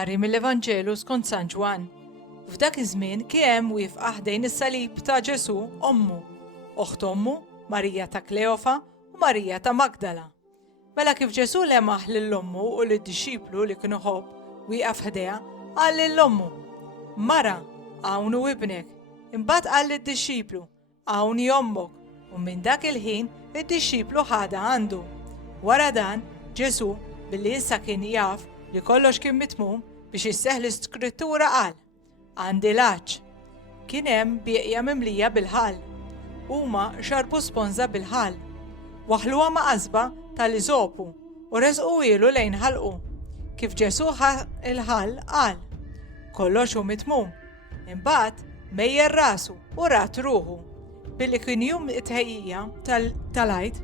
Qari mill-Evanġelu skont San Ġwan. F'dak iż-żmien kien hemm wieqfa ħdejn is-salib ta' Ġesu ommu, oħt ommu Marija ta' Kleofa u Marija ta' Magdala. Mela kif Ġesu lemaħ lill-ommu u lid-dixxiplu li kienu ħobb wieqaf ħdejha, qal lill-ommu: Mara, hawn hu ibnek. Imbagħad qal lid-dixxiplu: hawn ommok. U minn dak il-ħin id-dixxiplu ħada għandu. Wara dan, Ġesu billi issa kien jaf li kollox kien mitmum biex isseħħ l-Iskrittura qal: għandi l-għaġġ. Kien hemm bieqja mimlija bil-ħall. Huma xarbu sponża bil-ħall, waħluha ma' qasba tal-iżopu u resqu ilu lejn ħalqu. Kif Ġesu il-ħall qal: kollox hu mitmum. Imbagħad mejjer rasu u rat ruħu. Billi kien jum it-tħejjija tal-għid,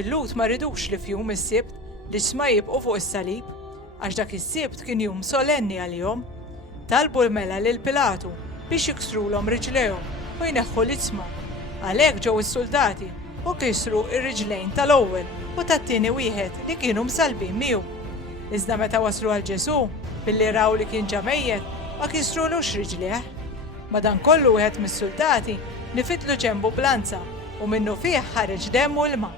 il-Lut ma ridux li f'jum is-sibt li ma jibqgħu fuq is-salib, għax dak is-sibt kien jum solenni għalihom. Talbu l-mela lil Pilatu biex jiksrulhom riġlejhom u jneħħu l-isma. Għalhekk ġew is-soldati u kisru r-riġlejn tal-ewwel u tat-tieni wieħed li kienu msalbin miegħu. Iżda meta waslu għal Ġesu, billi raw li kien ġa mejjed, ma kisrulux riġlejh. Madankollu wieħed mis-soldati nifitlu ġenbu blanza u minnu fih ħareġ demm u l-ma.